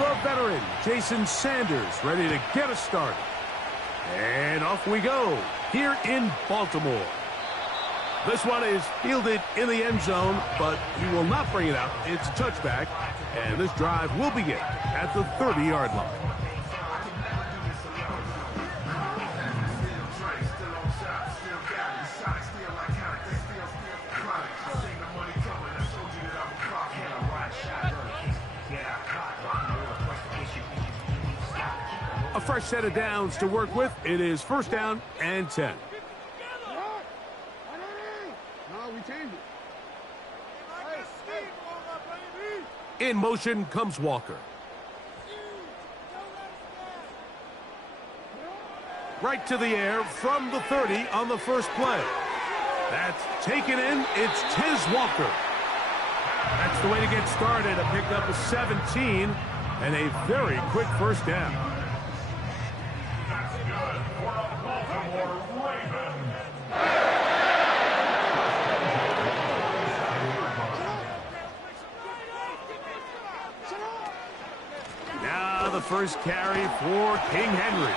the veteran, Jason Sanders, ready to get us started. And off we go here in Baltimore. This one is fielded in the end zone, but he will not bring it out. It's a touchback, and this drive will begin at the 30-yard line. A fresh set of downs to work with. It is first down and 10. In motion comes Walker. Right to the air from the 30 on the first play. That's taken in. It's Tez Walker. That's the way to get started. A pickup of 17 and a very quick first down. The first carry for King Henry.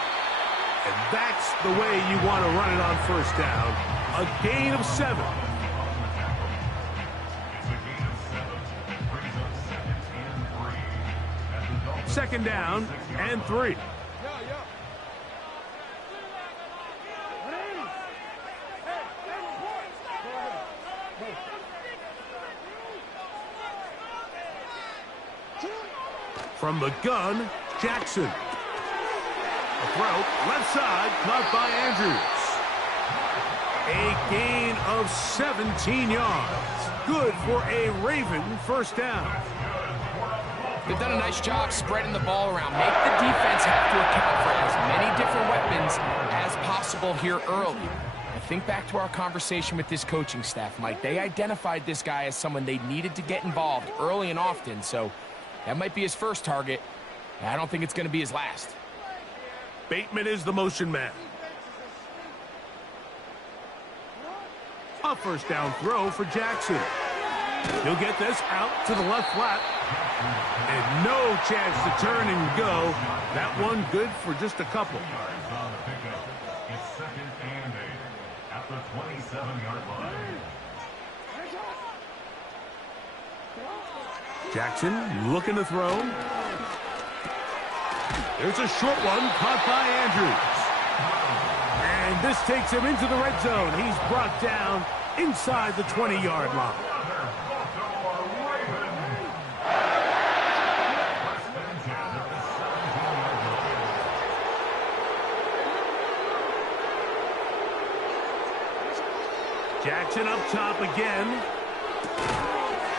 And that's the way you want to run it on first down. A gain of 7. Second down and 3. From the gun, Jackson. A throw, left side, caught by Andrews. A gain of 17 yards. Good for a Raven first down. They've done a nice job spreading the ball around. Make the defense have to account for as many different weapons as possible here early. I think back to our conversation with this coaching staff, Mike. They identified this guy as someone they needed to get involved early and often, so that might be his first target. I don't think it's going to be his last. Bateman is the motion man. A first down throw for Jackson. He'll get this out to the left flat. And no chance to turn and go. That one good for just a couple. It's second and 8 at the 27-yard line. Jackson looking to throw. There's a short one caught by Andrews. And this takes him into the red zone. He's brought down inside the 20-yard line. Jackson up top again.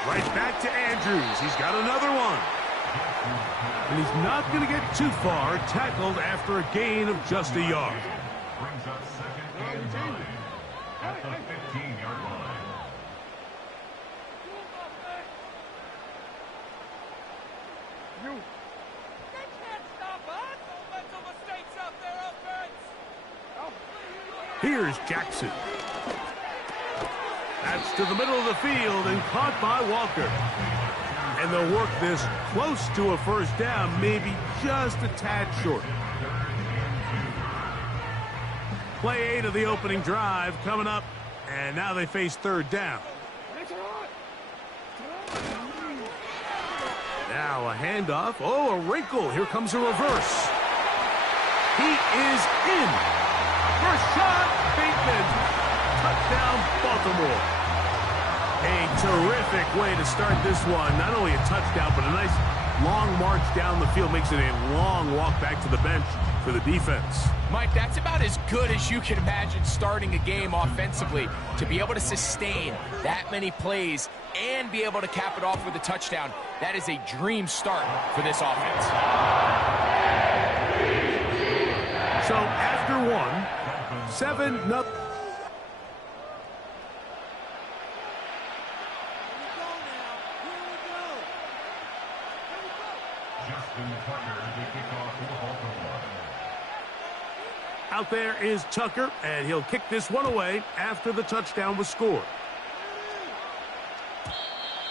Right back to Andrews. He's got another one. And he's not going to get too far. Tackled after a gain of just a yard. Brings up second and 9 at the 15-yard line. They can't stop us. Mental mistakes out there, offense. Here's Jackson. That's to the middle of the field and caught by Walker. And they'll work this close to a first down, maybe just a tad short. Play 8 of the opening drive coming up, and now they face third down. Now a handoff. Oh, a wrinkle. Here comes a reverse. He is in. Rashad Bateman. Touchdown, Baltimore. A terrific way to start this one. Not only a touchdown, but a nice long march down the field. Makes it a long walk back to the bench for the defense. Mike, that's about as good as you can imagine starting a game offensively. To be able to sustain that many plays and be able to cap it off with a touchdown, that is a dream start for this offense. So after one, 7-0. Out there is Tucker, and he'll kick this one away after the touchdown was scored.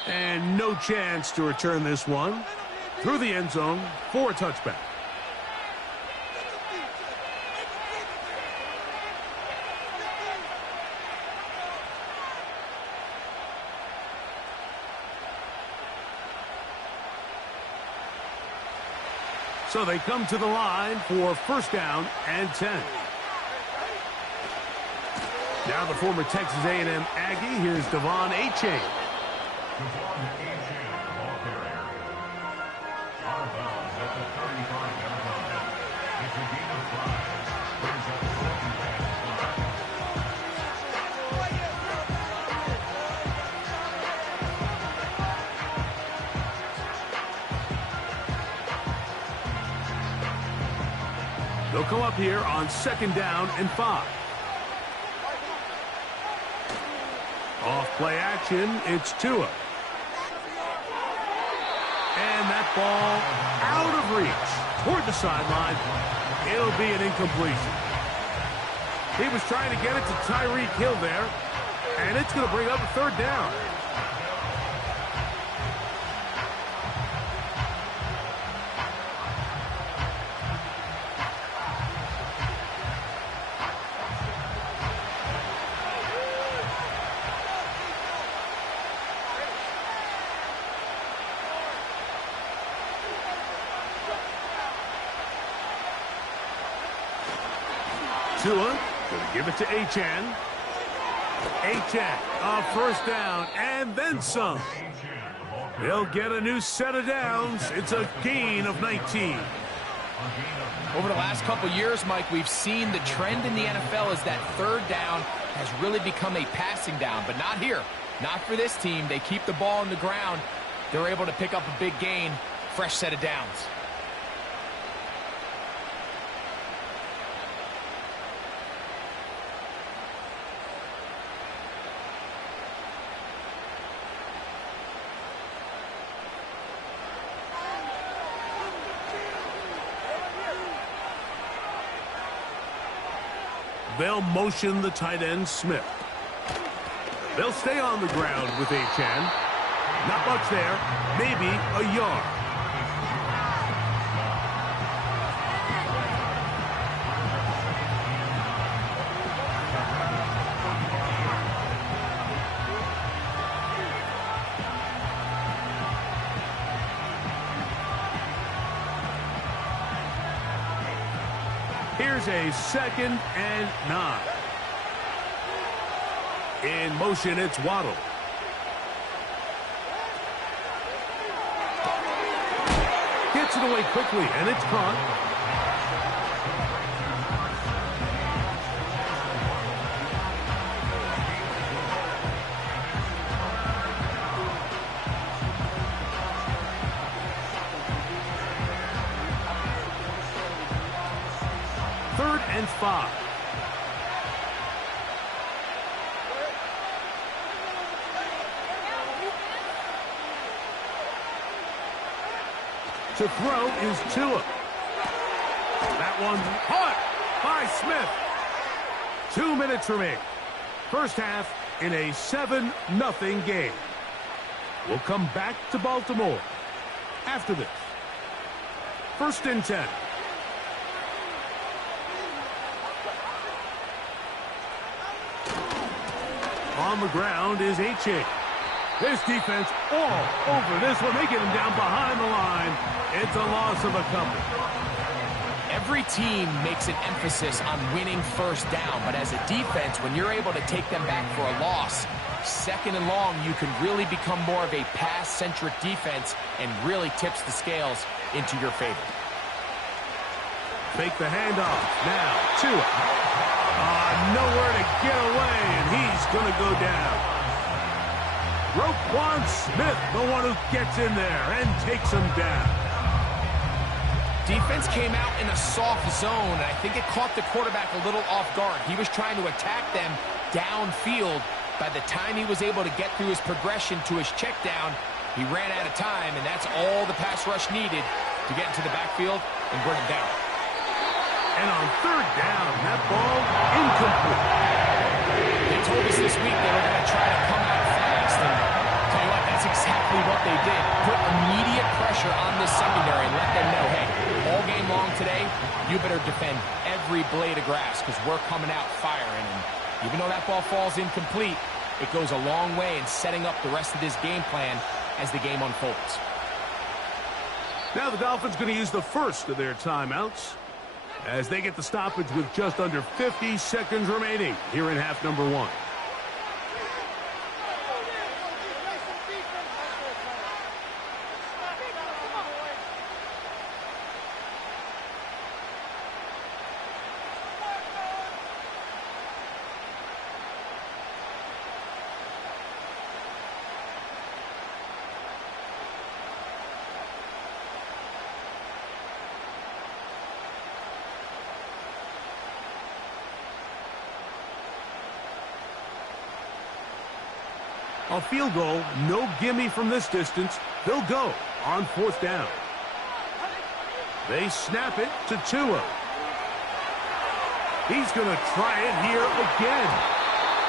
And no chance to return this one. through the end zone for a touchback. So they come to the line for first down and 10. Now the former Texas A&M Aggie, here's Devon Achane. Devon Achane, the ball carrier. Out of bounds at the 35-yard line. It's a gain of 5. Brings up second and 5. They'll come up here on second down and 5. Off play action, it's Tua. And that ball out of reach toward the sideline. It'll be an incompletion. He was trying to get it to Tyreek Hill there, and it's going to bring up a third down. Tua, going to give it to Achane. Achane, a first down, and then some. They'll get a new set of downs. It's a gain of 19. Over the last couple years, Mike, we've seen the trend in the NFL is that third down has really become a passing down, but not here. Not for this team. They keep the ball on the ground. They're able to pick up a big gain. Fresh set of downs. They'll motion the tight end, Smith. They'll stay on the ground with Achane. Not much there. Maybe a yard. Here's a second and 9. In motion, it's Waddle. Gets it away quickly, and it's caught. Third and 5. To throw is Tua. That one caught by Smith. 2 minutes remaining. First half in a 7-0 game. We'll come back to Baltimore after this. First and 10. On the ground is Achane. This defense all over this one. They get him down behind the line. It's a loss of a couple. Every team makes an emphasis on winning first down, but as a defense, when you're able to take them back for a loss, second and long, you can really become more of a pass-centric defense and really tips the scales into your favor. Fake the handoff. Now, Tua. Nowhere to get away, and he's going to go down. Roquan Smith, the one who gets in there and takes him down. Defense came out in a soft zone, and I think it caught the quarterback a little off guard. He was trying to attack them downfield. By the time he was able to get through his progression to his check down, he ran out of time, and that's all the pass rush needed to get into the backfield and bring him down. And on third down, that ball incomplete. They told us this week they were going to try to come out fast, and tell you what, that's exactly what they did. Put immediate pressure on this secondary. you better defend every blade of grass because we're coming out firing. And even though that ball falls incomplete, it goes a long way in setting up the rest of this game plan as the game unfolds. Now the Dolphins going to use the first of their timeouts as they get the stoppage with just under 50 seconds remaining here in half number 1. A field goal, no gimme from this distance. They'll go on 4th down. They snap it to Tua. He's going to try it here again.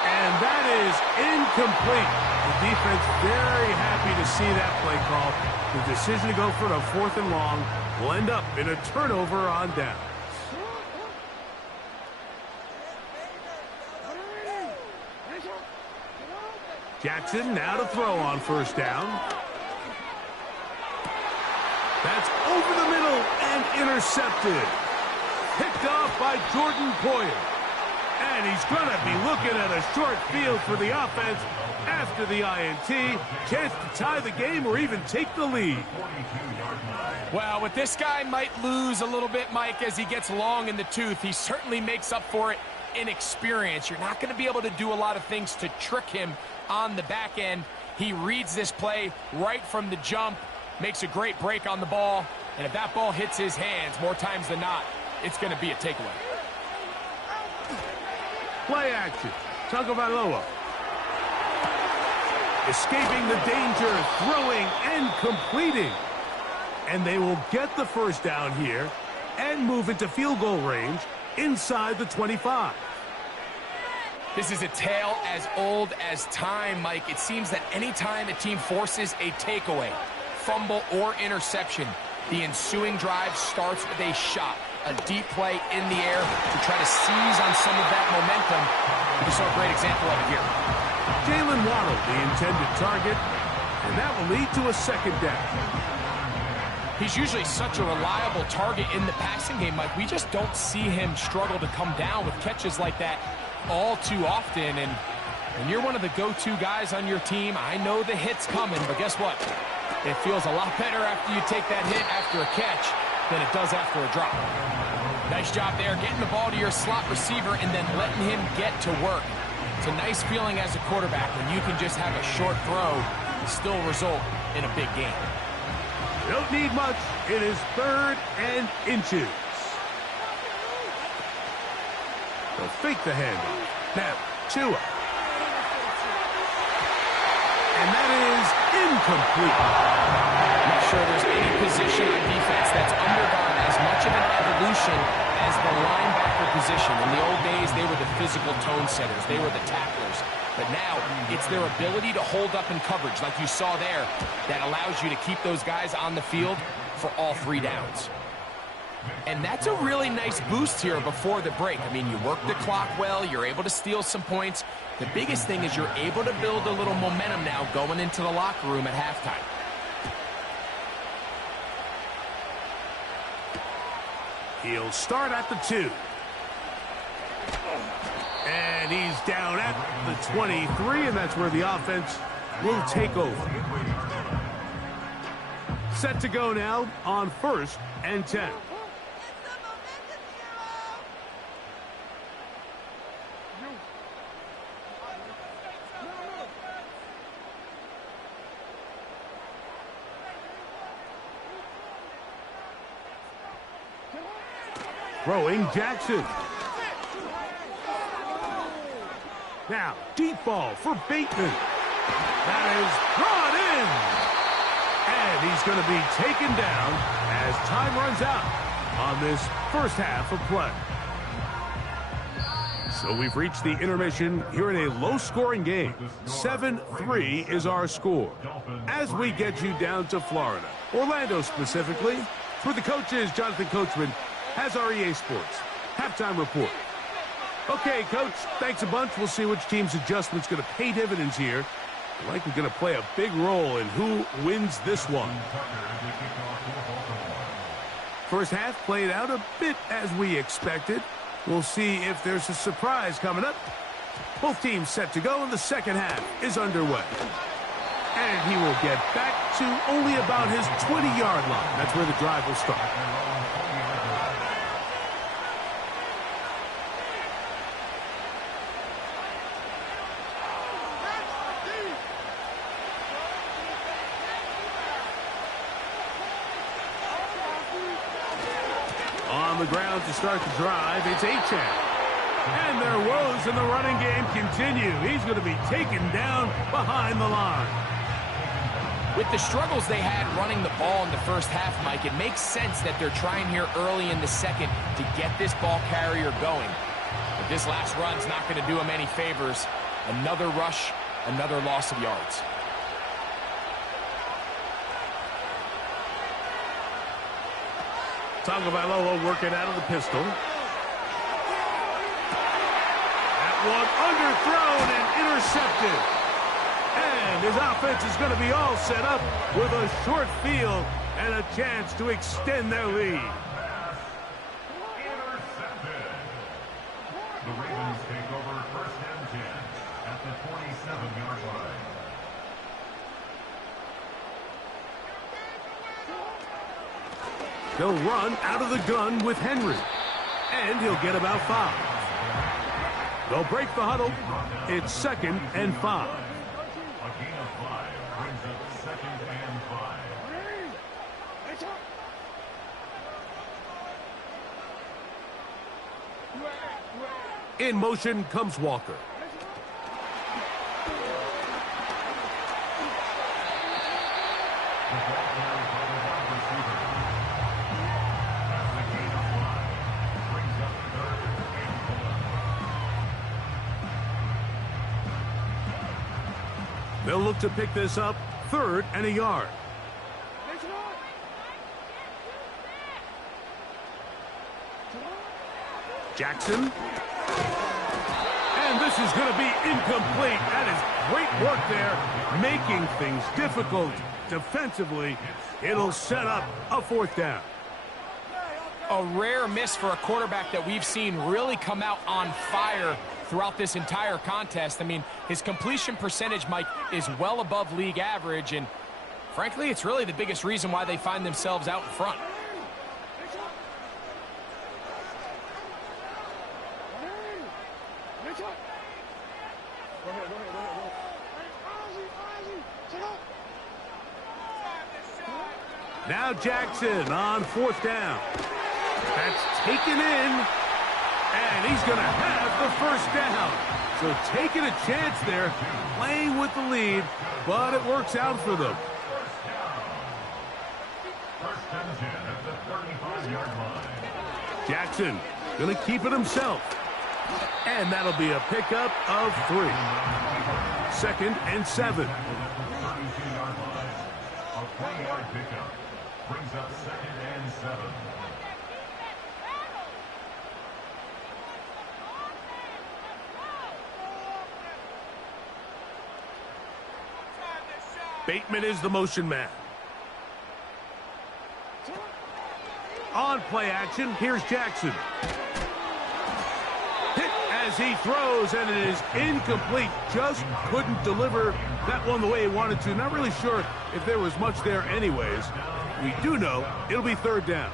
And that is incomplete. The defense very happy to see that play call. The decision to go for a 4th and long will end up in a turnover on down. Jackson now to throw on 1st down. That's over the middle and intercepted. Picked off by Jordan Poyer. And he's going to be looking at a short field for the offense after the INT. Chance to tie the game or even take the lead. Well, what this guy might lose a little bit, Mike, as he gets long in the tooth, he certainly makes up for it in experience. You're not going to be able to do a lot of things to trick him on the back end. He reads this play right from the jump, makes a great break on the ball, and if that ball hits his hands more times than not, it's going to be a takeaway. Play action. Tagovailoa. Escaping the danger, throwing and completing. And they will get the 1st down here and move into field goal range inside the 25. This is a tale as old as time, Mike. It seems that anytime a team forces a takeaway, fumble, or interception, the ensuing drive starts with a shot, a deep play in the air to try to seize on some of that momentum. We saw a great example of it here. Jalen Waddle, the intended target, and that will lead to a 2nd down. He's usually such a reliable target in the passing game, Mike. We just don't see him struggle to come down with catches like that all too often. And when you're one of the go-to guys on your team, I know the hit's coming, but guess what? It feels a lot better after you take that hit after a catch than it does after a drop. Nice job there, getting the ball to your slot receiver and then letting him get to work. It's a nice feeling as a quarterback when you can just have a short throw and still result in a big game. Don't need much. It is 3rd and inches. They'll fake the handoff. Now, Tua. And that is incomplete. Not sure there's any position on defense that's undergone as much of an evolution as the linebacker position. In the old days, they were the physical tone setters. They were the tacklers. But now, it's their ability to hold up in coverage, like you saw there, that allows you to keep those guys on the field for all 3 downs. And that's a really nice boost here before the break. I mean, you work the clock well, you're able to steal some points. The biggest thing is you're able to build a little momentum now going into the locker room at halftime. He'll start at the 2. And he's down at the 23, and that's where the offense will take over. Set to go now on 1st and 10. Throwing Jackson. Now, deep ball for Bateman. That is brought in. And he's going to be taken down as time runs out on this 1st half of play. So we've reached the intermission here in a low-scoring game. 7-3 is our score. As we get you down to Florida, Orlando specifically, for the coaches, Jonathan Coachman, has our EA Sports halftime report. Okay, Coach, thanks a bunch. We'll see which team's adjustment's going to pay dividends here. Likely going to play a big role in who wins this one. First half played out a bit as we expected. We'll see if there's a surprise coming up. Both teams set to go, and the second half is underway. And he will get back to only about his 20-yard line. That's where the drive will start. On the ground to start the drive, it's Achane. And their woes in the running game continue. He's going to be taken down behind the line. With the struggles they had running the ball in the first half, Mike, it makes sense that they're trying here early in the second to get this ball carrier going. But this last run's not going to do him any favors. Another rush, another loss of yards. Tagovailoa working out of the pistol. That one underthrown and intercepted. And his offense is going to be all set up with a short field and a chance to extend their lead. Intercepted. The Ravens take over first and 10 at the 27-yard line. They'll run out of the gun with Henry. And he'll get about 5. They'll break the huddle. It's 2nd and 5. A gain of 5 brings up 2nd and 5. In motion comes Walker. They'll look to pick this up 3rd and a yard. Jackson. And this is going to be incomplete. That is great work there, making things difficult defensively. It'll set up a 4th down. A rare miss for a quarterback that we've seen really come out on fire throughout this entire contest. I mean, his completion percentage, Mike, is well above league average, and frankly, it's really the biggest reason why they find themselves out in front. Now Jackson on 4th down. That's taken in. And he's going to have the 1st down. So taking a chance there, playing with the lead, but it works out for them. First and 10 at the 35-yard line. Jackson going to keep it himself. And that'll be a pickup of 3. 2nd and 7. 32-yard line. A 20-yard pickup brings up 2nd and 7. Bateman is the motion man. On play action, here's Jackson. Hit as he throws, and it is incomplete. Just couldn't deliver that one the way he wanted to. Not really sure if there was much there anyways. We do know it'll be 3rd down.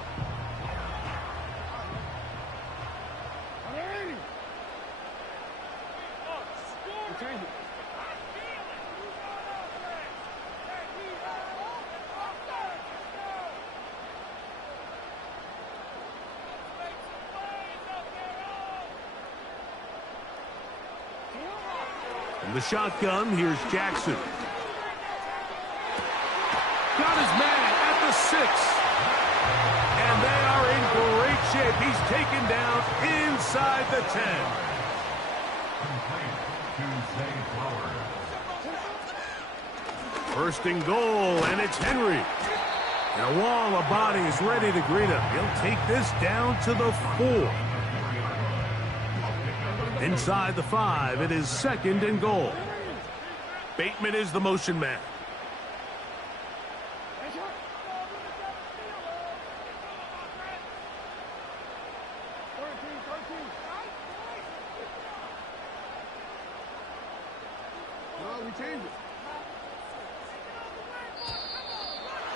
From the shotgun, here's Jackson. Got his man at the 6. And they are in great shape. He's taken down inside the 10. First and goal, and it's Henry. And a wall of bodies ready to greet him. He'll take this down to the 4. Inside the 5, it is 2nd and goal. Bateman is the motion man.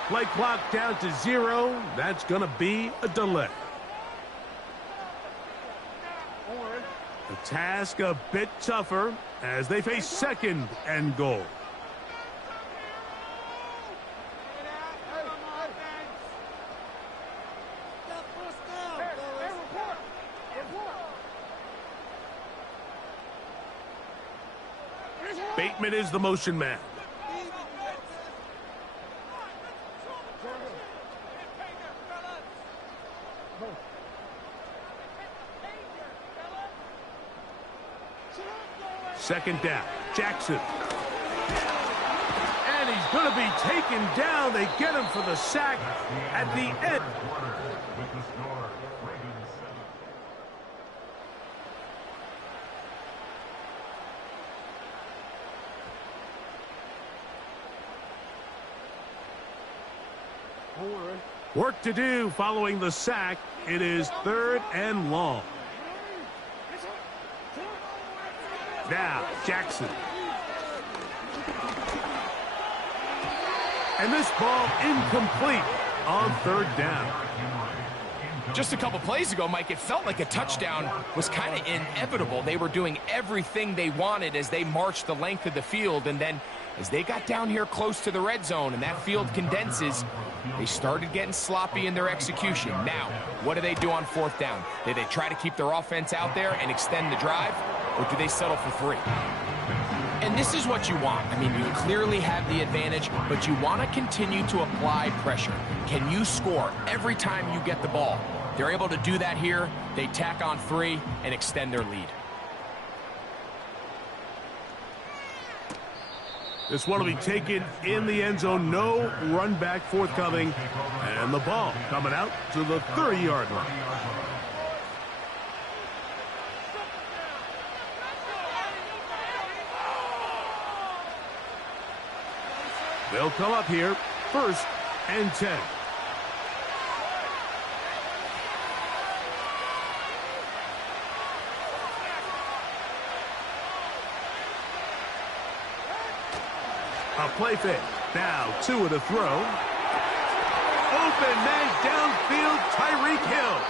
Play clock down to 0. That's going to be a delay. The task a bit tougher as they face 2nd and goal. Bateman is the motion man. Second down, Jackson. And he's going to be taken down. They get him for the sack at the end. Work to do following the sack. It is 3rd and long. Now, Jackson. And this ball incomplete on 3rd down. Just a couple plays ago, Mike, it felt like a touchdown was kind of inevitable. They were doing everything they wanted as they marched the length of the field, and then as they got down here close to the red zone and that field condenses, they started getting sloppy in their execution. Now, what do they do on 4th down? Do they try to keep their offense out there and extend the drive, or do they settle for 3? And this is what you want. I mean, you clearly have the advantage, but you want to continue to apply pressure. Can you score every time you get the ball? They're able to do that here. They tack on 3 and extend their lead. This one will be taken in the end zone. No run back forthcoming. And the ball coming out to the 30-yard line. They'll come up here, 1st and 10. A play fake. Now 2 to throw. Open man downfield, Tyreek Hill.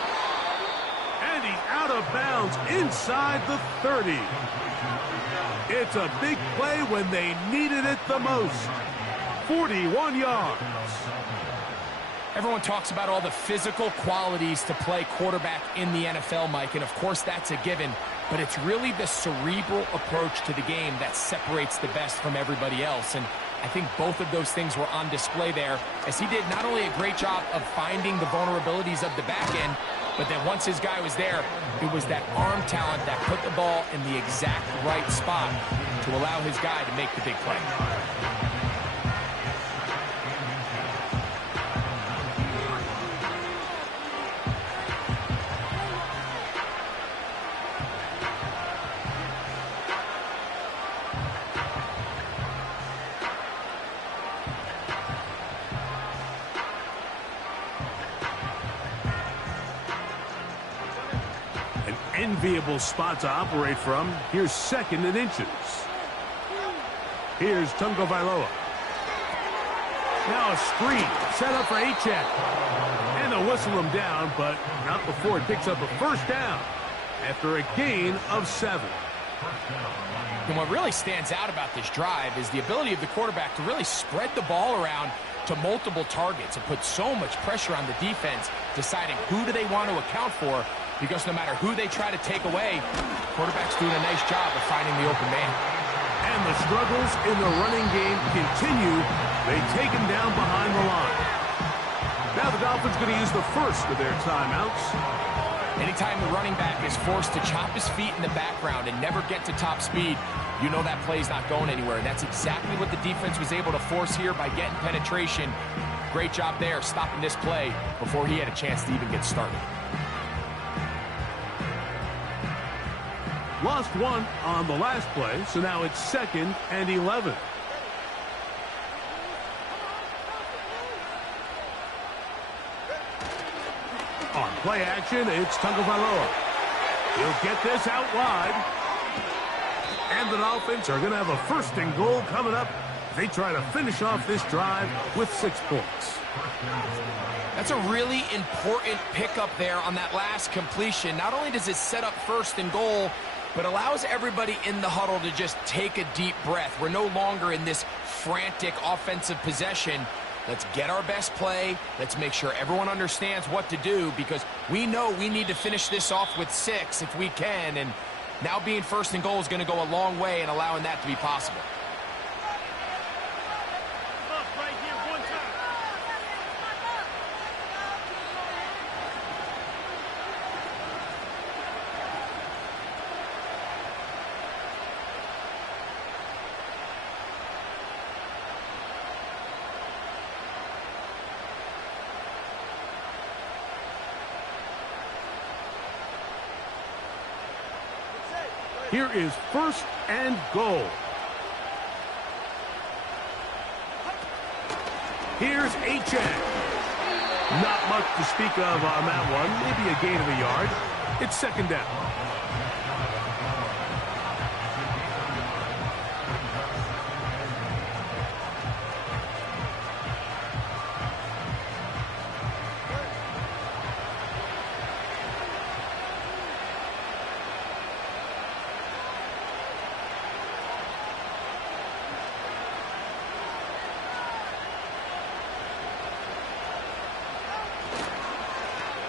And he's out of bounds inside the 30. It's a big play when they needed it the most. 41 yards. Everyone talks about all the physical qualities to play quarterback in the NFL, Mike, and of course that's a given, but it's really the cerebral approach to the game that separates the best from everybody else, and I think both of those things were on display there, as he did not only a great job of finding the vulnerabilities of the back end, but then once his guy was there, it was that arm talent that put the ball in the exact right spot to allow his guy to make the big play. Enviable spot to operate from. Here's 2nd and inches. Here's Tungo Vailoa. Now a screen set up for Achek. And they'll whistle him down, but not before it picks up a 1st down after a gain of 7. And what really stands out about this drive is the ability of the quarterback to really spread the ball around to multiple targets and put so much pressure on the defense, deciding who do they want to account for, because no matter who they try to take away, quarterback's doing a nice job of finding the open man. And the struggles in the running game continue. They take him down behind the line. Now the Dolphins going to use the first of their timeouts. Anytime the running back is forced to chop his feet in the background and never get to top speed, you know that play's not going anywhere. And that's exactly what the defense was able to force here by getting penetration Great job there, stopping this play before he had a chance to even get started. Lost one on the last play, so now it's 2nd and 11. On play action, it's Tagovailoa. He'll get this out wide. And the Dolphins are going to have a 1st and goal coming up. They try to finish off this drive with 6 points. That's a really important pickup there on that last completion. Not only does it set up 1st and goal, but allows everybody in the huddle to just take a deep breath. We're no longer in this frantic offensive possession. Let's get our best play. Let's make sure everyone understands what to do, because we know we need to finish this off with 6 if we can. And now being 1st and goal is going to go a long way in allowing that to be possible. Here is 1st and goal. Here's Achane. Not much to speak of on that one. Maybe a gain of a yard. It's 2nd down.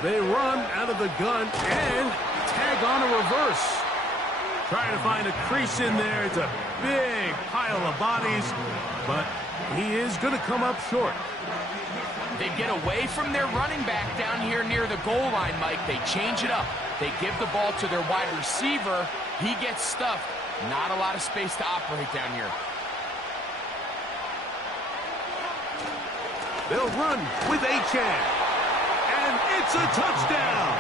They run out of the gun and tag on a reverse. Trying to find a crease in there. It's a big pile of bodies, but he is going to come up short. They get away from their running back down here near the goal line, Mike. They change it up. They give the ball to their wide receiver. He gets stuffed. Not a lot of space to operate down here. They'll run with Achane. And it's a touchdown.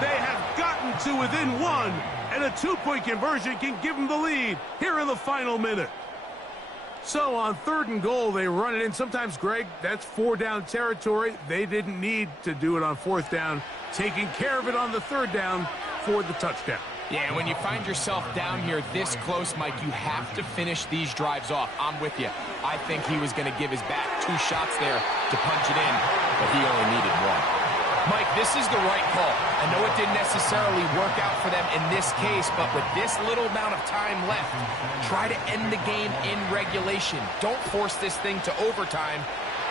They have gotten to within 1, and a 2-point conversion can give them the lead here in the final minute. So on 3rd and goal, they run it in. Sometimes, Greg, that's 4-down territory. They didn't need to do it on 4th down. Taking care of it on the 3rd down for the touchdown. Yeah, when you find yourself down here this close, Mike, you have to finish these drives off. I'm with you. I think he was going to give his back 2 shots there to punch it in, but he only needed 1. Mike, this is the right call. I know it didn't necessarily work out for them in this case, but with this little amount of time left, try to end the game in regulation. Don't force this thing to overtime.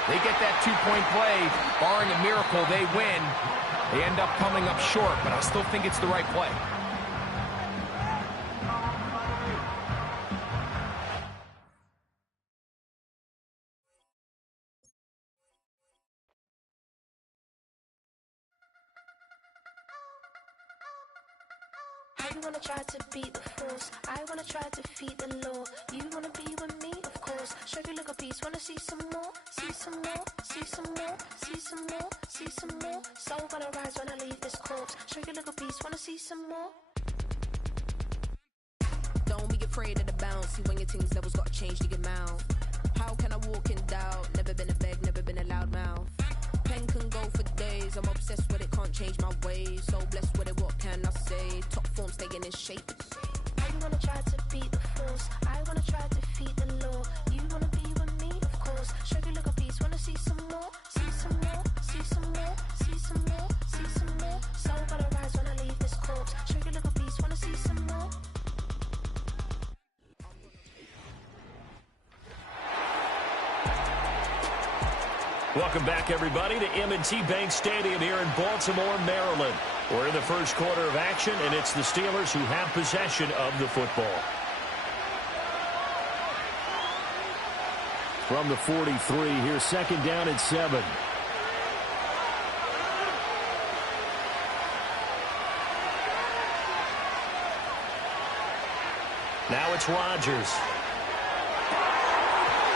They get that 2-point play. Barring a miracle, they win. They end up coming up short, but I still think it's the right play. You wanna try to beat the force, I wanna try to defeat the law. You wanna be with me, of course. Show you look a piece, wanna see some more, see some more, see some more, see some more, see some more. Soul gonna rise when I leave this corpse. Show you look a piece, wanna see some more. Don't be afraid of the bounce. See when your things levels got to change to your mouth. How can I walk in doubt? Never been a beg, never been a loud mouth. Pen can go for days. I'm obsessed with it, can't change my ways. So blessed with it, what can I say? Top form staying in shape. You wanna try to beat the force, I wanna try to defeat the law. You wanna be with me, of course. Show you look a piece, wanna see some more, see some more, see some more, see some more, see some more. Soul gonna rise when I leave this corpse. Show you look a piece, wanna see some more. Welcome back, everybody, to M&T Bank Stadium here in Baltimore, Maryland. We're in the first quarter of action, and it's the Steelers who have possession of the football. From the 43, here's second down and 7. Now it's Rodgers.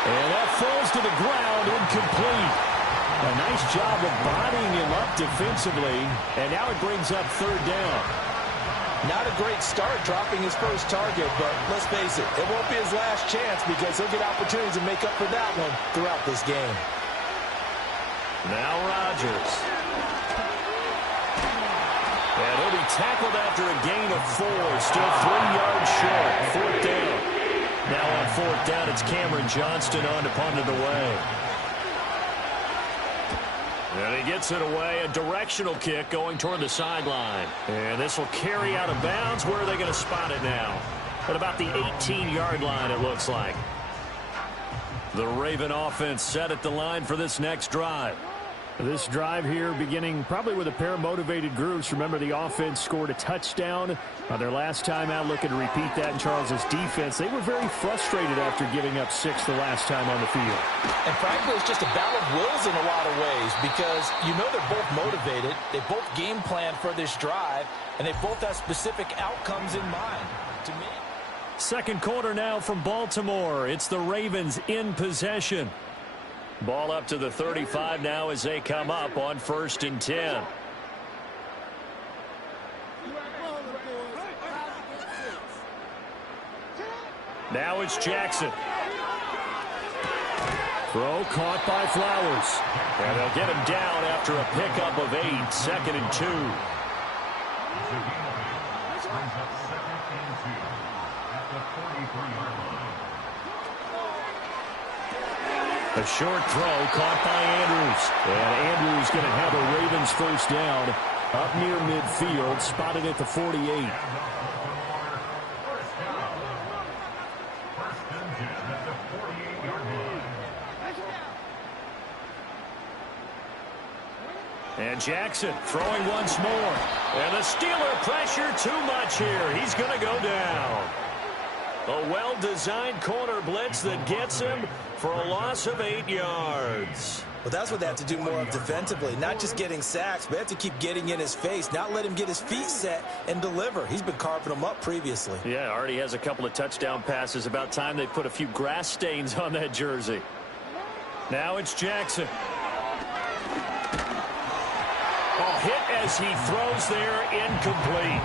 And that falls to the ground, incomplete. A nice job of bodying him up defensively, and now it brings up third down. Not a great start dropping his first target, but let's face it, it won't be his last chance because he'll get opportunities to make up for that one throughout this game. Now Rodgers. And he'll be tackled after a gain of 4, still 3 yards short. Fourth down. Now on fourth down, it's Cameron Johnston on to punt it away. And he gets it away, a directional kick going toward the sideline. And this will carry out of bounds. Where are they going to spot it now? At about the 18-yard line, it looks like. The Raven offense set at the line for this next drive. This drive here beginning probably with a pair of motivated groups. Remember, the offense scored a touchdown on their last time out, looking to repeat that in Charles's defense. They were very frustrated after giving up 6 the last time on the field. And frankly, it's just a battle of wills in a lot of ways because you know they're both motivated. They both game plan for this drive, and they both have specific outcomes in mind. To me, second quarter now from Baltimore. It's the Ravens in possession. Ball up to the 35 now as they come up on 1st and 10. Now it's Jackson. Throw caught by Flowers. And they'll get him down after a pickup of 8. 2nd and 2. A short throw caught by Andrews. And Andrews going to have a Ravens first down up near midfield, spotted at the 48. And Jackson throwing once more. And the Steeler pressure too much here. He's going to go down. A well-designed corner blitz that gets him for a loss of 8 yards. Well, that's what they have to do more of defensively. Not just getting sacks, but they have to keep getting in his face, not let him get his feet set and deliver. He's been carving them up previously. Yeah, already has a couple of touchdown passes. About time they put a few grass stains on that jersey. Now it's Jackson. Oh, hit as he throws there, incomplete.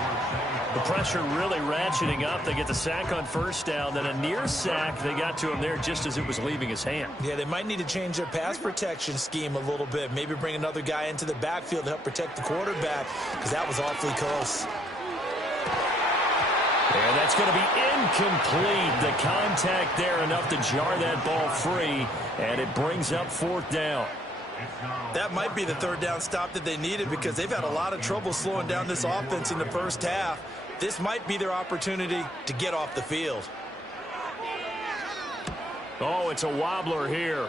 The pressure really ratcheting up. They get the sack on first down, then a near sack. They got to him there just as it was leaving his hand. Yeah, they might need to change their pass protection scheme a little bit. Maybe bring another guy into the backfield to help protect the quarterback, because that was awfully close. And that's going to be incomplete. The contact there enough to jar that ball free, and it brings up fourth down. That might be the third down stop that they needed because they've had a lot of trouble slowing down this offense in the first half. This might be their opportunity to get off the field. Oh, it's a wobbler here.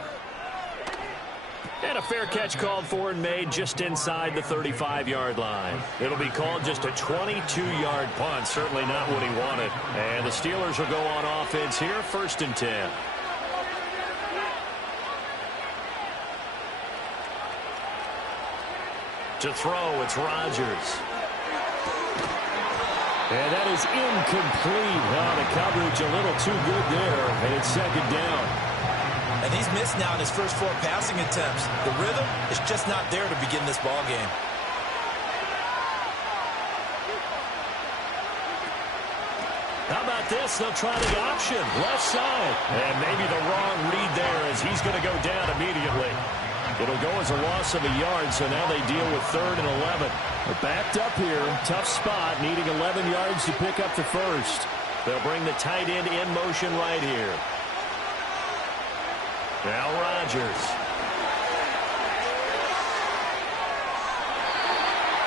And a fair catch called for and made just inside the 35-yard line. It'll be called just a 22-yard punt. Certainly not what he wanted. And the Steelers will go on offense here, 1st and 10. To throw, it's Rodgers. And that is incomplete. Oh, the coverage a little too good there, and it's 2nd down. And he's missed now in his first 4 passing attempts. The rhythm is just not there to begin this ball game. How about this? They'll try the option, left side. And maybe the wrong read there as he's going to go down immediately. It'll go as a loss of a yard, so now they deal with 3rd and 11. They're backed up here. Tough spot, needing 11 yards to pick up the first. They'll bring the tight end in motion right here. Now Rodgers.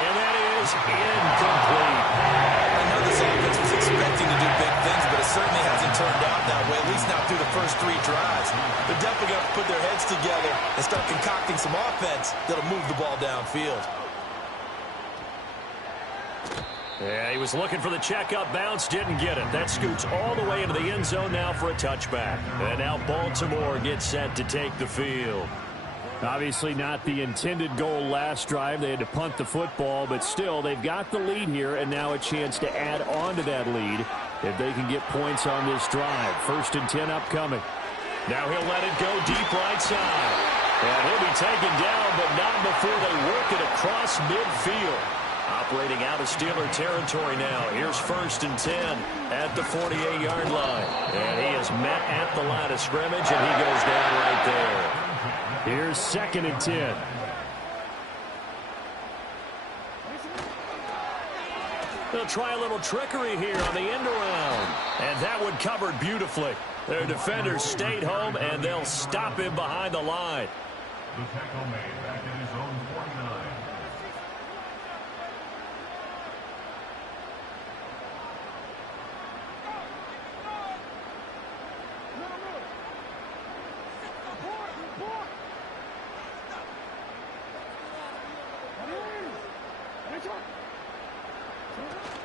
And that is incomplete. I know this offense was expecting to do big things, but it certainly hasn't turned out that way, at least not through the first 3 drives. They're definitely going to put their heads together and start concocting some offense that'll move the ball downfield. Yeah, he was looking for the checkup bounce, didn't get it. That scoots all the way into the end zone now for a touchback. And now Baltimore gets set to take the field. Obviously not the intended goal last drive. They had to punt the football, but still they've got the lead here and now a chance to add on to that lead if they can get points on this drive. 1st and 10 upcoming. Now he'll let it go deep right side. And he'll be taken down, but not before they work it across midfield. Operating out of Steeler territory now. Here's 1st and 10 at the 48-yard line. And he is met at the line of scrimmage, and he goes down right there. Here's 2nd and 10. They'll try a little trickery here on the end around. And that one covered beautifully. Their defenders stayed home, and they'll stop him behind the line. The tackle made back in his own 49.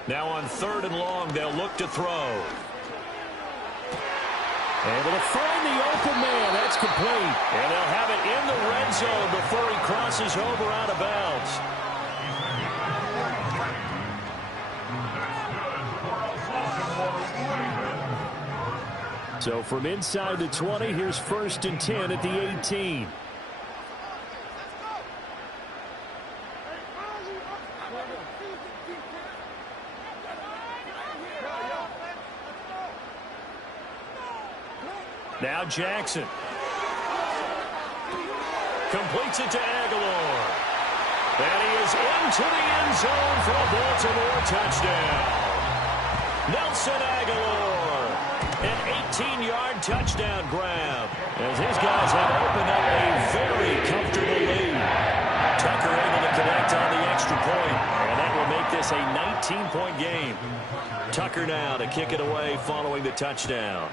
Now on 3rd and long, they'll look to throw. Able to find the open man. That's complete. And they'll have it in the red zone before he crosses over out of bounds. So from inside the 20, here's 1st and 10 at the 18. Now Jackson. Completes it to Aguilar. And he is into the end zone for a Baltimore touchdown. Nelson Aguilar. An 18-yard touchdown grab. As his guys have opened up a very comfortable lead. Tucker able to connect on the extra point. And that will make this a 19-point game. Tucker now to kick it away following the touchdown.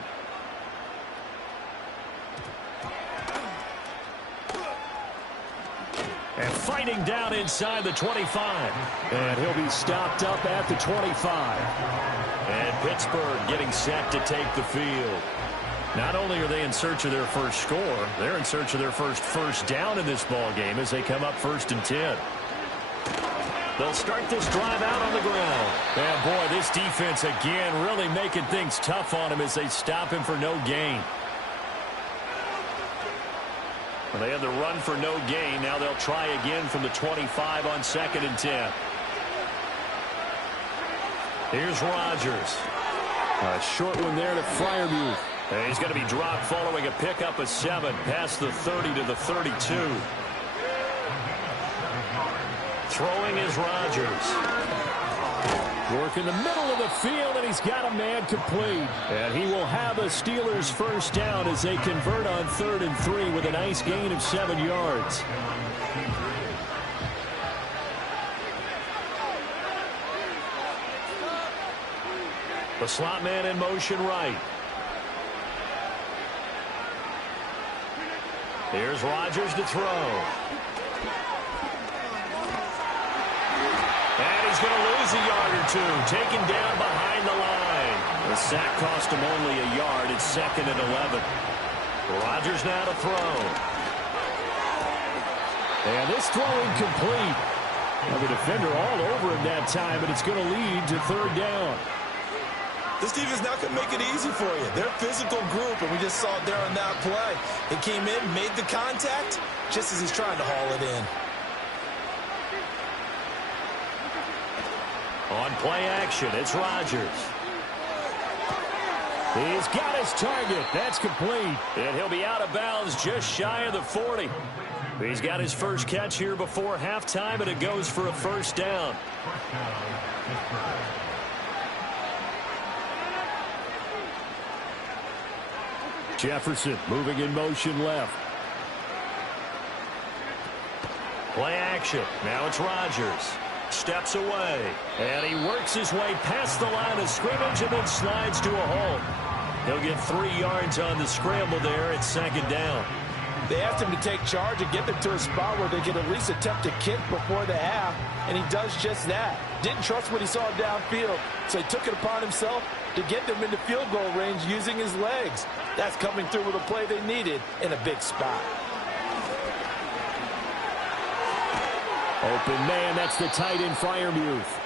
And fighting down inside the 25. And he'll be stopped up at the 25. And Pittsburgh getting set to take the field. Not only are they in search of their first score, they're in search of their first down in this ball game as they come up 1st and 10. They'll start this drive out on the ground. And boy, this defense again really making things tough on him as they stop him for no gain. Well, they had the run for no gain. Now they'll try again from the 25 on 2nd and 10. Here's Rodgers. A short one there to Freiermuth. And he's going to be dropped following a pickup of 7 past the 30 to the 32. Throwing is Rodgers. Work in the middle of the field, and he's got a man complete. And he will have a Steelers first down as they convert on 3rd and 3 with a nice gain of 7 yards. The slot man in motion right. Here's Rodgers to throw. And he's going to lose a yard or two. Taken down behind the line. The sack cost him only a yard. It's 2nd and 11. Rodgers now to throw. And this throw incomplete. Now the defender all over him that time, but it's going to lead to 3rd down. This defense not going to make it easy for you. They're a physical group, and we just saw it there on that play. They came in, made the contact, just as he's trying to haul it in. On play action, it's Rodgers. He's got his target. That's complete. And he'll be out of bounds just shy of the 40. He's got his first catch here before halftime, and it goes for a first down. Jefferson moving in motion left. Play action. Now it's Rodgers. Steps away. And he works his way past the line of scrimmage and then slides to a hole. He'll get 3 yards on the scramble there at 2nd down. They asked him to take charge and get them to a spot where they could at least attempt to kick before the half, and he does just that. Didn't trust what he saw downfield, so he took it upon himself to get them into field goal range using his legs. That's coming through with a play they needed in a big spot. Open man, that's the tight end Freiermuth.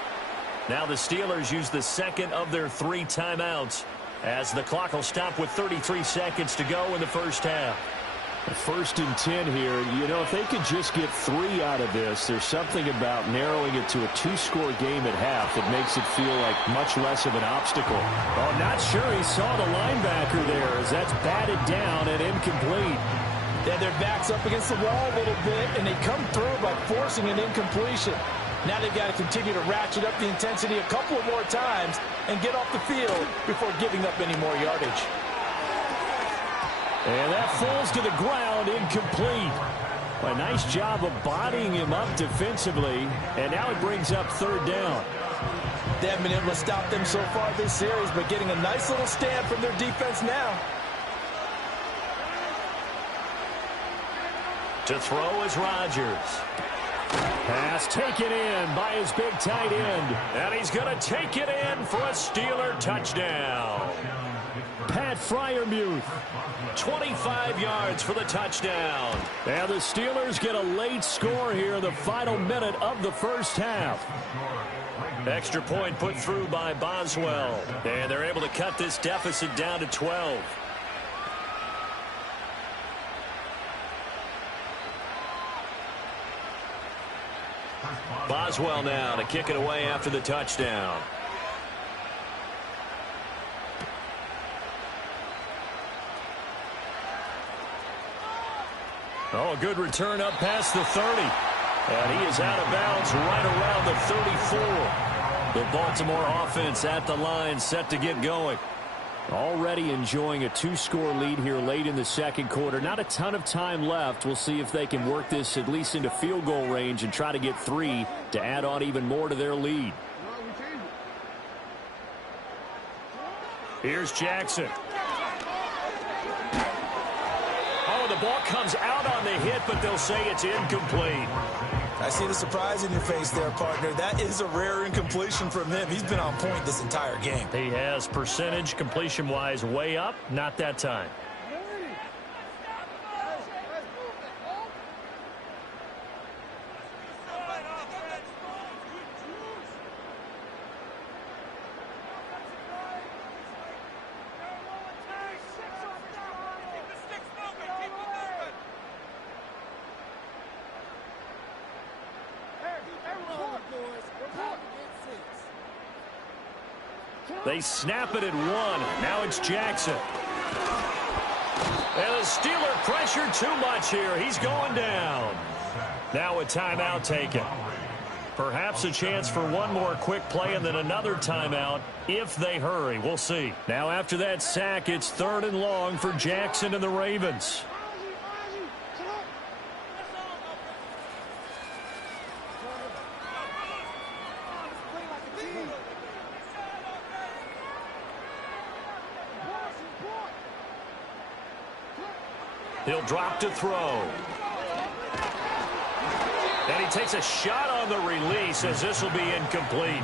Now the Steelers use the second of their 3 timeouts as the clock will stop with 33 seconds to go in the first half. First and 10 here. You know, if they could just get 3 out of this, there's something about narrowing it to a 2-score game at half that makes it feel like much less of an obstacle. Oh, not sure he saw the linebacker there as that's batted down and incomplete. Yeah, their back's up against the wall a little bit, and they come through by forcing an incompletion. Now they've got to continue to ratchet up the intensity a couple of more times and get off the field before giving up any more yardage. And that falls to the ground, incomplete. A nice job of bodying him up defensively, and now it brings up 3rd down. They haven't been able to stop them so far this series, but getting a nice little stand from their defense now. To throw is Rodgers. Pass taken in by his big tight end. And he's going to take it in for a Steeler touchdown. Pat Freiermuth. 25 yards for the touchdown. And the Steelers get a late score here in the final minute of the first half. Extra point put through by Boswell. And they're able to cut this deficit down to 12. Boswell now to kick it away after the touchdown. Oh, good return up past the 30. And he is out of bounds right around the 34. The Baltimore offense at the line set to get going. Already enjoying a 2-score lead here late in the second quarter. Not a ton of time left. We'll see if they can work this at least into field goal range and try to get 3 to add on even more to their lead. Here's Jackson. Oh, the ball comes out on the hit, but they'll say it's incomplete. I see the surprise in your face there, partner. That is a rare incompletion from him. He's been on point this entire game. He has percentage completion-wise way up, not that time. They snap it at 1. Now it's Jackson. And the Steeler pressure too much here. He's going down. Now a timeout taken. Perhaps a chance for one more quick play and then another timeout if they hurry. We'll see. Now after that sack, it's 3rd and long for Jackson and the Ravens. He'll drop to throw. And he takes a shot on the release as this will be incomplete.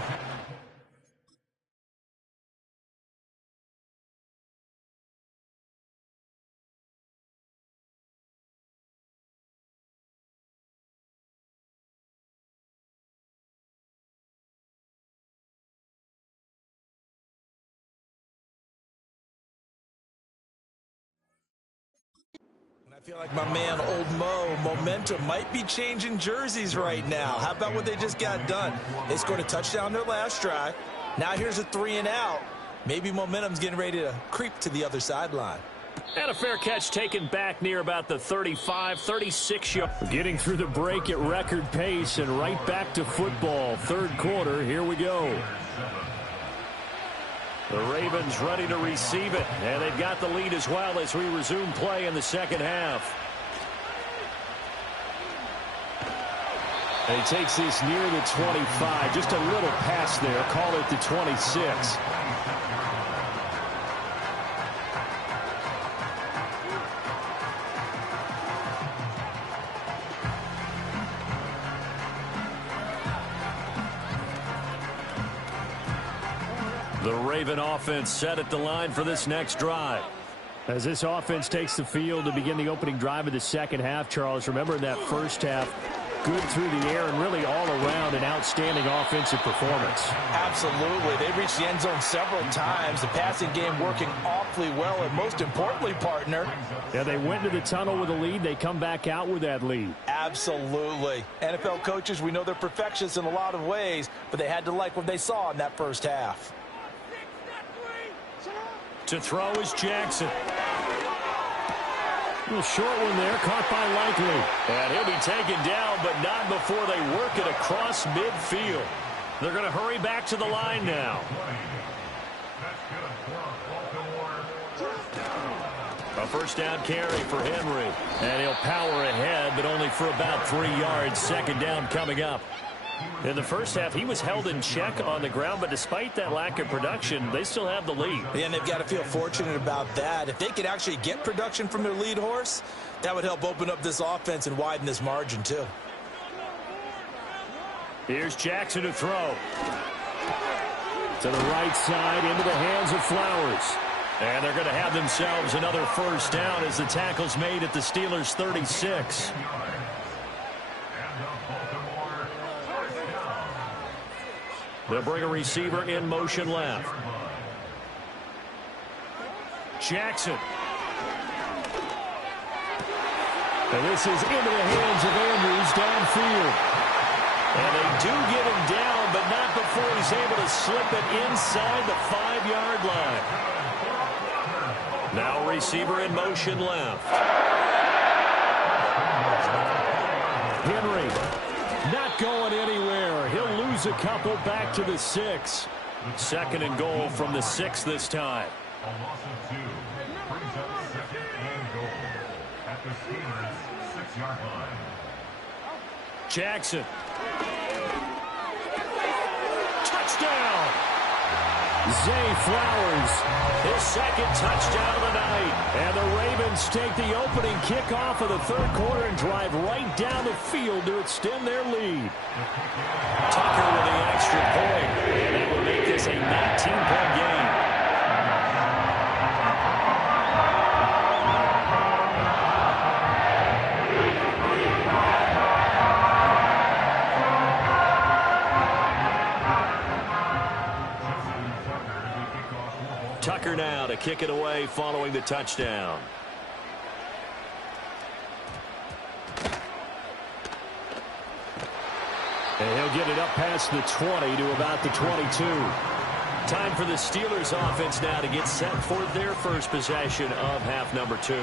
I feel like my man, Old Mo, momentum might be changing jerseys right now. How about what they just got done? They scored a touchdown their last drive. Now here's a 3 and out. Maybe momentum's getting ready to creep to the other sideline. And a fair catch taken back near about the 35, 36 yard. Getting through the break at record pace and right back to football. 3rd quarter, here we go. The Ravens ready to receive it, and they've got the lead as well as we resume play in the second half. He takes this near the 25, just a little pass there, call it the 26. The Raven offense set at the line for this next drive. As this offense takes the field to begin the opening drive of the second half, Charles, remember in that first half, good through the air and really all around, and now outstanding offensive performance. Absolutely. They've reached the end zone several times. The passing game working awfully well. And most importantly, partner. Yeah, they went into the tunnel with a lead. They come back out with that lead. Absolutely. NFL coaches, we know they're perfectionists in a lot of ways, but they had to like what they saw in that first half. To throw is Jackson. A little short one there, caught by Likely. And he'll be taken down, but not before they work it across midfield. They're going to hurry back to the line now. A first down carry for Henry. And he'll power ahead, but only for about 3 yards. Second down coming up. In the first half, he was held in check on the ground, but despite that lack of production, they still have the lead. And they've got to feel fortunate about that. If they could actually get production from their lead horse, that would help open up this offense and widen this margin, too. Here's Jackson to throw. To the right side, into the hands of Flowers. And they're going to have themselves another first down as the tackle's made at the Steelers' 36. They'll bring a receiver in motion left. Jackson. And this is into the hands of Andrews downfield. And they do get him down, but not before he's able to slip it inside the 5-yard line. Now receiver in motion left. Henry not going anywhere. He'll lose a couple back to the 6. Second and goal from the 6 this time. A loss of 2 brings up second and goal at the Steelers' 6-yard line. Jackson. Touchdown! Zay Flowers, his second touchdown of the night. And the Ravens take the opening kickoff of the third quarter and drive right down the field to extend their lead. Tucker with the extra point, and that will make this a 19-point game. Tucker now to kick it away following the touchdown. And he'll get it up past the 20 to about the 22. Time for the Steelers offense now to get set for their first possession of half number 2.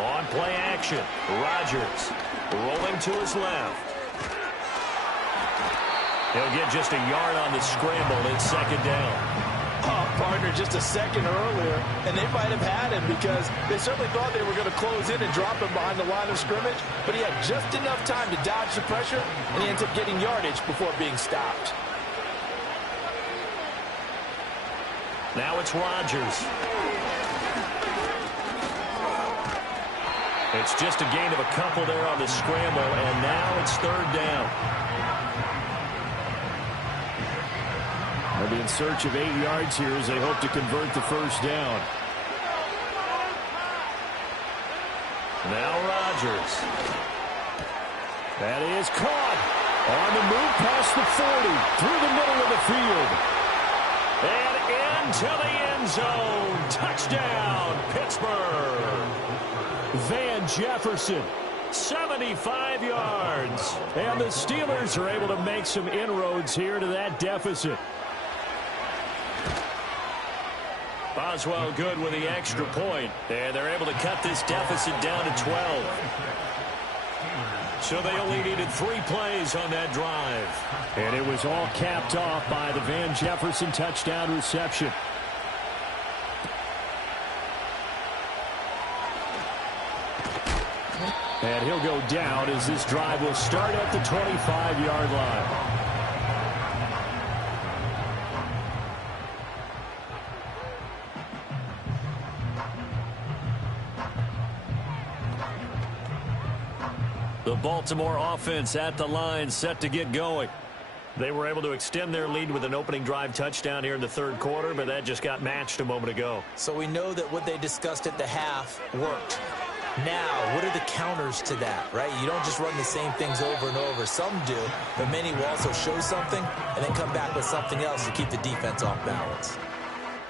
On play action, Rodgers rolling to his left. He'll get just a yard on the scramble. It's second down. Oh, partner, just a second earlier, and they might have had him because they certainly thought they were going to close in and drop him behind the line of scrimmage, but he had just enough time to dodge the pressure, and he ends up getting yardage before being stopped. Now it's Rodgers. It's just a gain of a couple there on the scramble, and now it's third down. They'll be in search of 8 yards here as they hope to convert the first down. Now Rodgers. That is caught. On the move past the 40. Through the middle of the field. And into the end zone. Touchdown, Pittsburgh. Van Jefferson. 75 yards. And the Steelers are able to make some inroads here to that deficit. Boswell good with the extra point. And they're able to cut this deficit down to 12. So they only needed 3 plays on that drive. And it was all capped off by the Van Jefferson touchdown reception. And he'll go down as this drive will start at the 25-yard line. The Baltimore offense at the line, set to get going. They were able to extend their lead with an opening drive touchdown here in the third quarter, but that just got matched a moment ago. So we know that what they discussed at the half worked. Now, what are the counters to that, right? You don't just run the same things over and over. Some do, but many will also show something and then come back with something else to keep the defense off balance.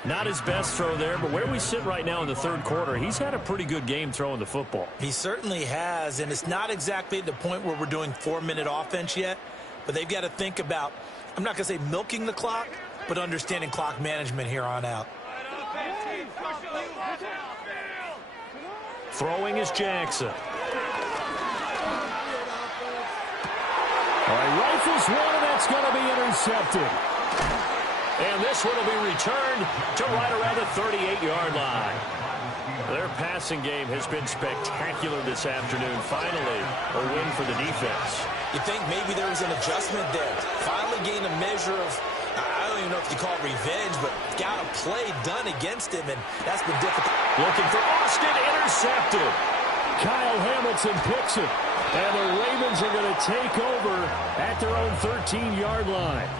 Not his best throw there, but where we sit right now in the third quarter, he's had a pretty good game throwing the football. He certainly has, and it's not exactly at the point where we're doing 4-minute offense yet, but they've got to think about, I'm not going to say milking the clock, but understanding clock management here on out. Throwing is Jackson. All right, rifles one, and that's going to be intercepted. And this one will be returned to right around the 38-yard line. Their passing game has been spectacular this afternoon. Finally, a win for the defense. You think maybe there was an adjustment there. Finally gained a measure of, I don't even know if you call it revenge, but got a play done against him, and that's been difficult. Looking for Austin, intercepted. Kyle Hamilton picks it, and the Ravens are going to take over at their own 13-yard line.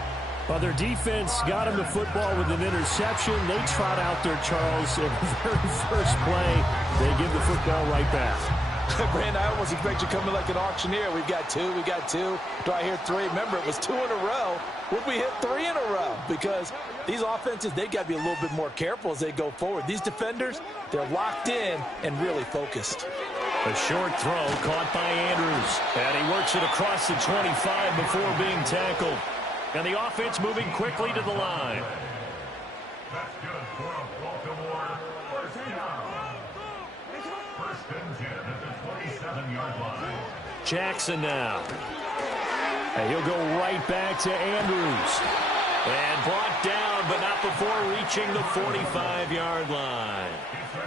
Well, their defense got him the football with an interception. They trot out there, Charles, in the very first play. They give the football right back. Brand, I almost expect you coming like an auctioneer. We've got two. Do I hear three? Remember, it was 2 in a row. Would we hit 3 in a row? Because these offenses, they got to be a little bit more careful as they go forward. These defenders, they're locked in and really focused. A short throw caught by Andrews. And he works it across the 25 before being tackled. And the offense moving quickly to the line. That's good for a Baltimore first down. First and 10 at the 27-yard line. Jackson now. And he'll go right back to Andrews. And brought down, but not before reaching the 45-yard line.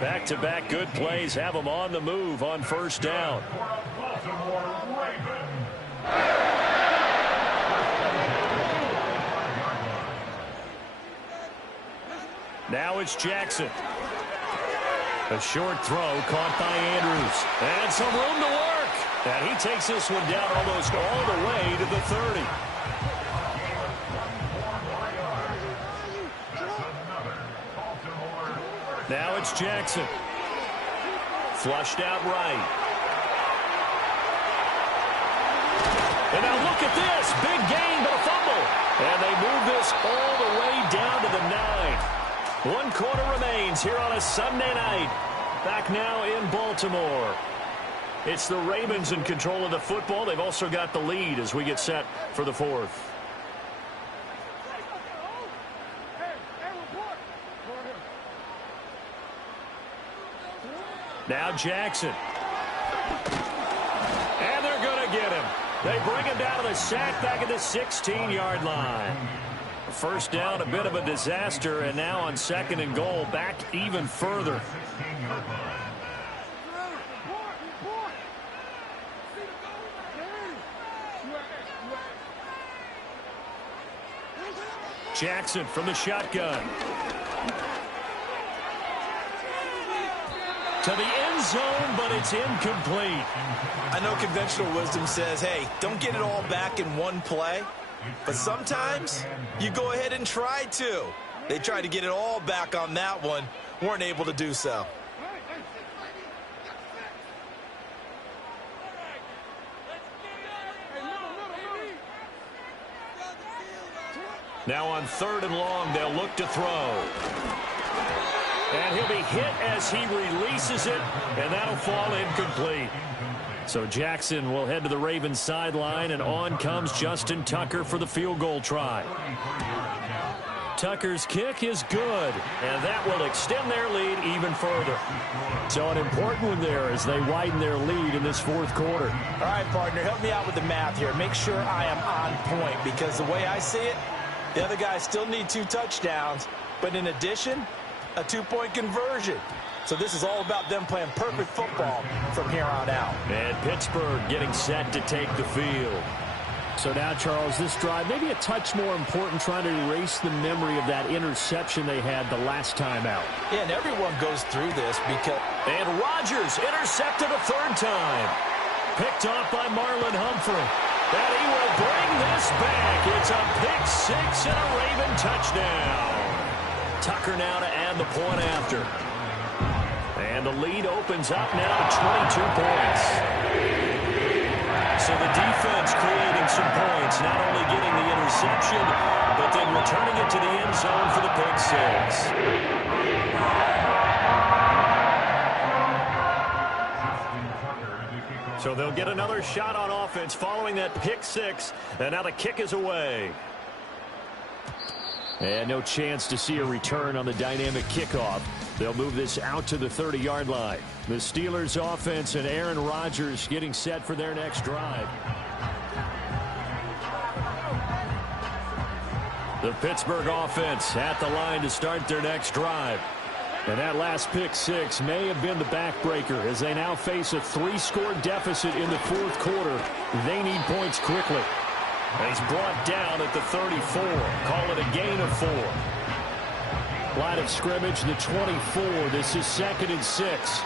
Back-to-back good plays have him on the move on first down. Baltimore Ravens. Now it's Jackson. A short throw caught by Andrews. And some room to work. And he takes this one down almost all the way to the 30. Now it's Jackson. Flushed out right. And now look at this. Big gain, but a fumble. And they move this all the way down to the 9. 1 quarter remains here on a Sunday night. Back now in Baltimore. It's the Ravens in control of the football. They've also got the lead as we get set for the fourth. Now Jackson. And they're going to get him. They bring him down to the sack back at the 16-yard line. First down, a bit of a disaster, and now on 2nd and goal, back even further. Jackson from the shotgun. To the end zone, but it's incomplete. I know conventional wisdom says, hey, don't get it all back in one play. But sometimes you go ahead and try to. They tried to get it all back on that one. Weren't able to do so. Now on 3rd and long, they'll look to throw. And he'll be hit as he releases it, and that'll fall incomplete. So Jackson will head to the Ravens sideline, and on comes Justin Tucker for the field goal try. Tucker's kick is good, and that will extend their lead even further. So an important one there as they widen their lead in this 4th quarter. All right, partner, help me out with the math here. Make sure I am on point, because the way I see it, the other guys still need 2 touchdowns, but in addition, a 2-point conversion. So this is all about them playing perfect football from here on out. And Pittsburgh getting set to take the field. So now, Charles, this drive, maybe a touch more important, trying to erase the memory of that interception they had the last time out. Yeah, and everyone goes through this because... And Rodgers intercepted a 3rd time. Picked off by Marlon Humphrey. And he will bring this back. It's a pick 6 and a Raven touchdown. Tucker now to add the point after. And And the lead opens up now to 22 points. So the defense creating some points, not only getting the interception, but then returning it to the end zone for the pick six. So they'll get another shot on offense following that pick six, and now the kick is away. And no chance to see a return on the dynamic kickoff. They'll move this out to the 30-yard line. The Steelers offense and Aaron Rodgers getting set for their next drive. The Pittsburgh offense at the line to start their next drive. And that last pick six may have been the backbreaker as they now face a 3-score deficit in the fourth quarter. They need points quickly. And he's brought down at the 34. Call it a gain of 4. Line of scrimmage, the 24. This is 2nd and 6.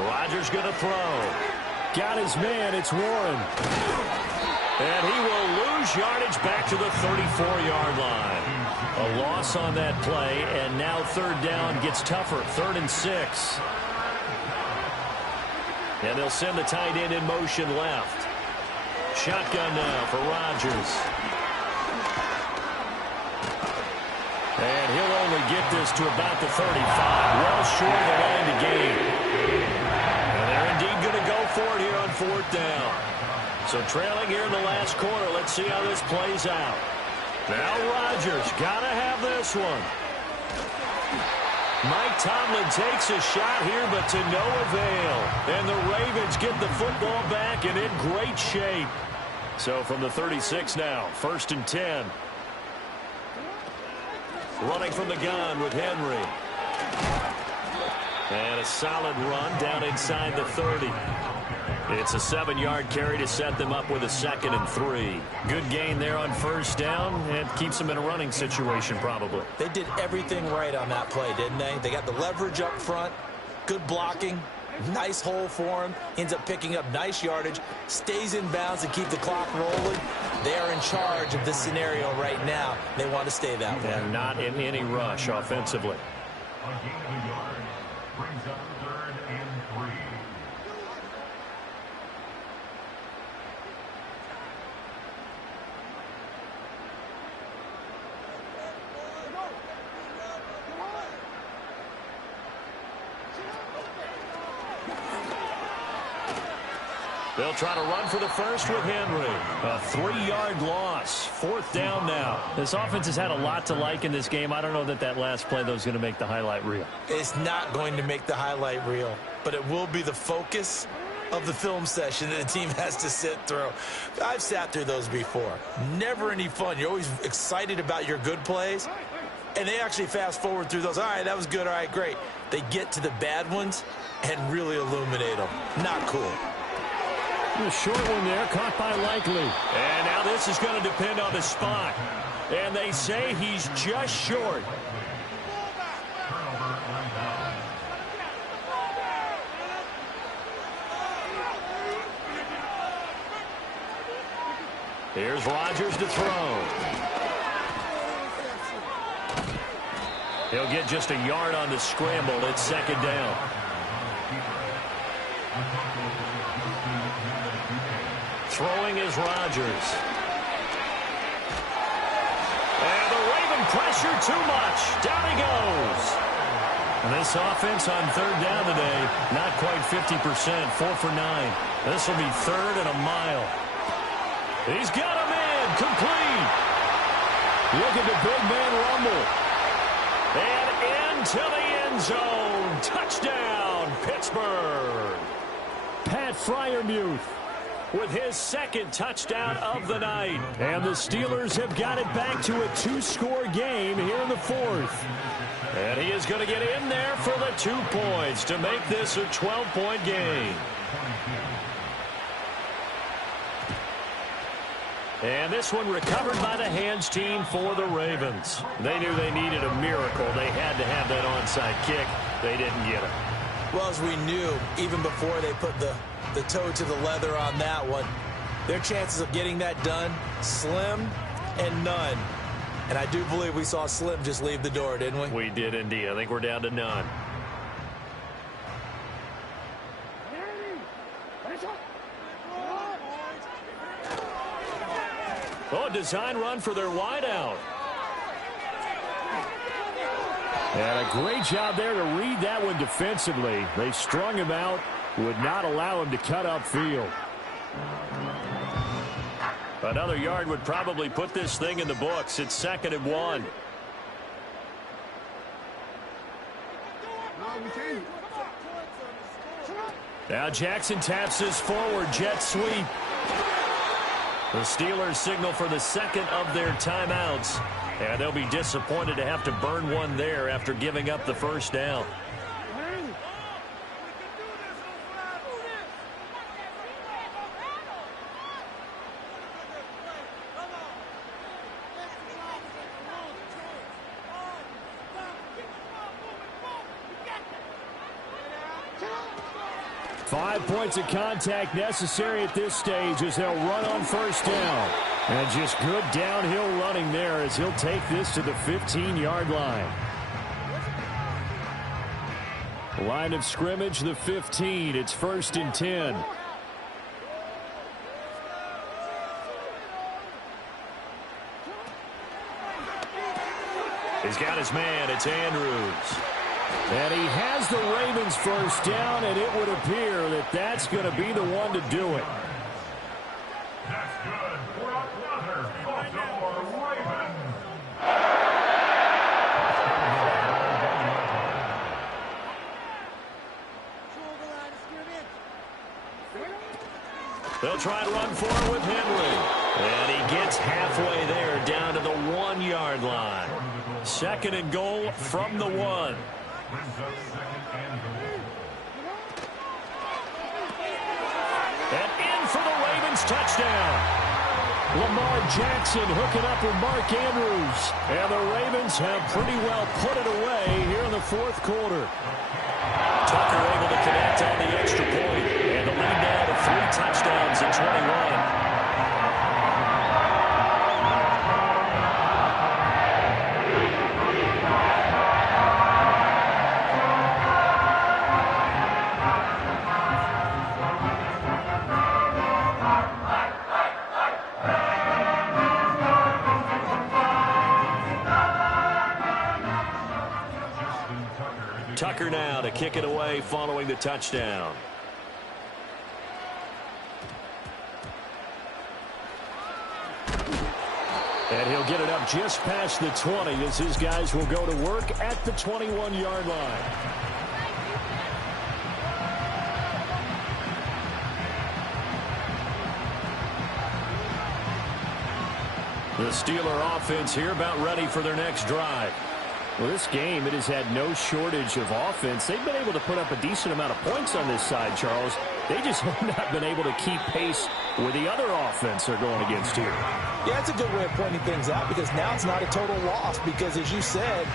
Rodgers going to throw. Got his man. It's Warren. And he will lose yardage back to the 34-yard line. A loss on that play, and now 3rd down gets tougher. 3rd and 6. And they'll send the tight end in motion left. Shotgun now for Rodgers. And he'll only get this to about the 35. Well short of the line to gain. And they're indeed going to go for it here on 4th down. So trailing here in the last quarter. Let's see how this plays out. Now Rodgers got to have this one. Mike Tomlin takes a shot here, but to no avail. And the Ravens get the football back and in great shape. So from the 36 now, 1st and 10. Running from the gun with Henry. And a solid run down inside the 30. It's a 7-yard carry to set them up with a 2nd and 3. Good gain there on 1st down, and keeps them in a running situation probably. They did everything right on that play, didn't they? They got the leverage up front, good blocking, nice hole for him, ends up picking up nice yardage, stays in bounds to keep the clock rolling. They are in charge of this scenario right now. They want to stay that way. And not in any rush offensively. A gain of a yard brings up 3rd and 3. They'll try to run for the first with Henry. A 3-yard loss. 4th down now. This offense has had a lot to like in this game. I don't know that last play, though, is going to make the highlight reel. It's not going to make the highlight reel, but it will be the focus of the film session that the team has to sit through. I've sat through those before. Never any fun. You're always excited about your good plays, and they actually fast forward through those. All right, that was good. All right, great. They get to the bad ones and really illuminate them. Not cool. A short one there, caught by Likely. And now this is going to depend on the spot. And they say he's just short. Here's Rodgers to throw. He'll get just a yard on the scramble. It's 2nd down. Throwing is Rodgers. And the Raven pressure too much. Down he goes. And this offense on 3rd down today, not quite 50%, 4 for 9. This will be 3rd and a mile. He's got him in, complete. Look at the big man rumble. And into the end zone. Touchdown, Pittsburgh. Pat Freiermuth with his 2nd touchdown of the night. And the Steelers have got it back to a 2-score game here in the 4th. And he is going to get in there for the 2 points to make this a 12-point game. And this one recovered by the hands team for the Ravens. They knew they needed a miracle. They had to have that onside kick. They didn't get it. Well, as we knew, even before they put the toe to the leather on that one, their chances of getting that done, slim and none. And I do believe we saw Slim just leave the door, didn't we? We did indeed. I think we're down to none. Oh, design run for their wideout. And a great job there to read that one defensively. They strung him out, would not allow him to cut upfield. Another yard would probably put this thing in the books. It's 2nd and 1. Now Jackson taps his forward jet sweep. The Steelers signal for the second of their timeouts. And they'll be disappointed to have to burn one there after giving up the first down. 5 points of contact necessary at this stage as they'll run on first down. And just good downhill running there as he'll take this to the 15-yard line. Line of scrimmage, the 15. It's 1st and 10. He's got his man. It's Andrews. And he has the Ravens first down, and it would appear that that's going to be the one to do it. That's good for another Baltimore Ravens. They'll try to run forward with Henry. And he gets halfway there down to the 1-yard line. 2nd and goal from the 1. Brings up 2nd and goal. And in for the Ravens touchdown. Lamar Jackson hooking up with Mark Andrews. And the Ravens have pretty well put it away here in the 4th quarter. Tucker able to connect on the extra point. And the lead now to 3 touchdowns in 21. Tucker now to kick it away following the touchdown. And he'll get it up just past the 20 as his guys will go to work at the 21-yard line. The Steeler offense here about ready for their next drive. Well, this game, it has had no shortage of offense. They've been able to put up a decent amount of points on this side, Charles. They just have not been able to keep pace with the other offense they're going against here. Yeah, it's a good way of pointing things out because now it's not a total loss because, as you said,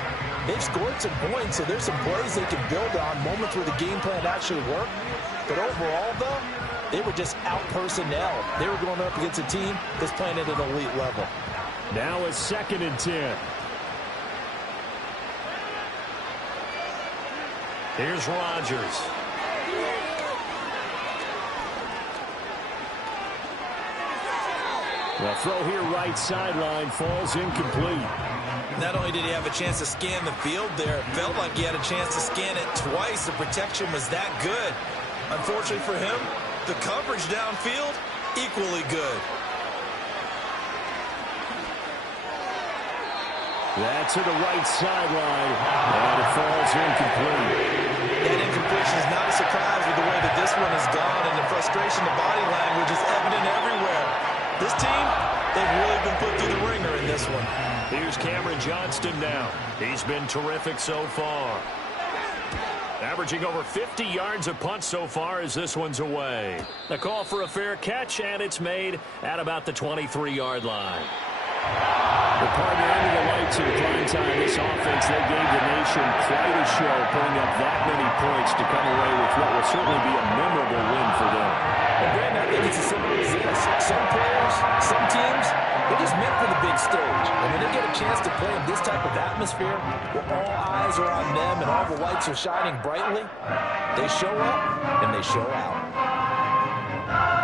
they've scored some points, so there's some plays they can build on, moments where the game plan actually worked. But overall, though, they were just out-personnel. They were going up against a team that's playing at an elite level. Now it's 2nd and 10. Here's Rodgers. The throw here right sideline falls incomplete. Not only did he have a chance to scan the field there, it felt like he had a chance to scan it twice. The protection was that good. Unfortunately for him, the coverage downfield, equally good. That's to the right sideline, and it falls incomplete. That incompletion is not a surprise with the way that this one has gone, and the frustration, the body language is evident everywhere. This team, they've really been put through the ringer in this one. Here's Cameron Johnston now. He's been terrific so far. Averaging over 50 yards a punt so far as this one's away. The call for a fair catch, and it's made at about the 23-yard line. The partner under the lights in prime time. This offense, they gave the nation quite a show, putting up that many points to come away with what will certainly be a memorable win for them. And Brandon, I think it's as simple as this. Some players, some teams, they're just meant for the big stage. And when they get a chance to play in this type of atmosphere, where all eyes are on them and all the lights are shining brightly, they show up and they show out.